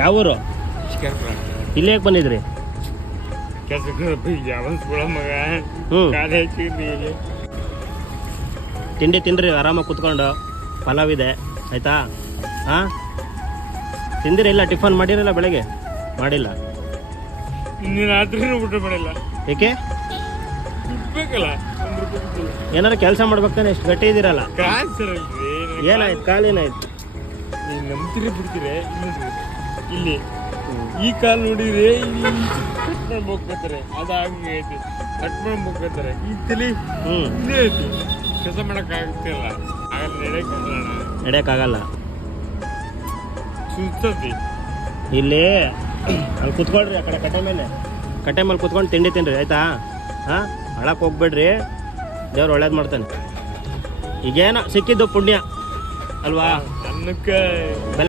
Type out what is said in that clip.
ಯಾವ ಊರು? ಚಿಕ್ಕಪುರ. ಇಲ್ಲಿ ಯಾಕೆ ಬಂದಿದ್ರಿ? ಕೆಲಸಕ್ಕೆ ಯಾವ ಮಗ ಹ್ಞೂ ಕಾಲೇ ಇಲ್ಲಿ ತಿಂಡಿ ತಿನ್ರಿ ಆರಾಮಾಗಿ ಕುತ್ಕೊಂಡು. ಪಲಾವ್ ಇದೆ ಆಯಿತಾ? ಹಾಂ ತಿಂದಿರಿ? ಇಲ್ಲ ಟಿಫನ್ ಮಾಡಿರಲ್ಲ ಬೆಳಗ್ಗೆ? ಮಾಡಿಲ್ಲ. ಇನ್ನು ರಾತ್ರಿನೂ ಊಟ ಮಾಡಿಲ್ಲ. ಏಕೆ? ಬಿಡ್ಬೇಕಲ್ಲ, ಏನಾರು ಕೆಲಸ ಮಾಡ್ಬೇಕಾನೆ? ಎಷ್ಟು ಗಟ್ಟಿ ಇದ್ದೀರಲ್ಲ. ಕ್ಯಾನ್ಸರ್ ಏನಾಯ್ತು? ಕಾಲೇನಾಯ್ತು? ನೀವು ನಂಬ್ತೀರಿ ಬಿಡ್ತೀರಿ. ಇಲ್ಲಿ ಈ ಕಾಲು ನೋಡಿದ್ರೆ ಇಲ್ಲಿ ಕಟ್ ಮಾಡಿ ಹೋಗ್ತಾರೆ, ಅದಾಗಿ ಐತಿ ಕಟ್ ಮಾಡಿ ಹೋಗ್ತಾರೆ. ಈ ತಲೆ ಇಲ್ಲೇ ಐತಿ. ಕೆಲಸ ಮಾಡಕ್ ಆಗ್ತಿಲ್ಲ, ನಡೆಯಕ್ಕಾಗಲ್ಲ. ಸುಸ್ತತಿ. ಇಲ್ಲಿ ಅಲ್ಲಿ ಕುತ್ಕೊಳ್ರಿ, ಆ ಕಡೆ ಕಟ್ಟೆ ಮೇಲೆ ಕುತ್ಕೊಂಡು ತಿಂಡಿ ತಿನ್ರಿ ಆಯ್ತಾ? ಹಾಂ ಹಳಕ್ಕೆ ಹೋಗ್ಬೇಡ್ರಿ, ದೇವ್ರು ಒಳ್ಳೇದು ಮಾಡ್ತಾನೆ. ಈಗೇನೋ ಸಿಕ್ಕಿದ್ದು ಪುಣ್ಯ ಅಲ್ವಾ? ಅನ್ನಕ್ಕೆ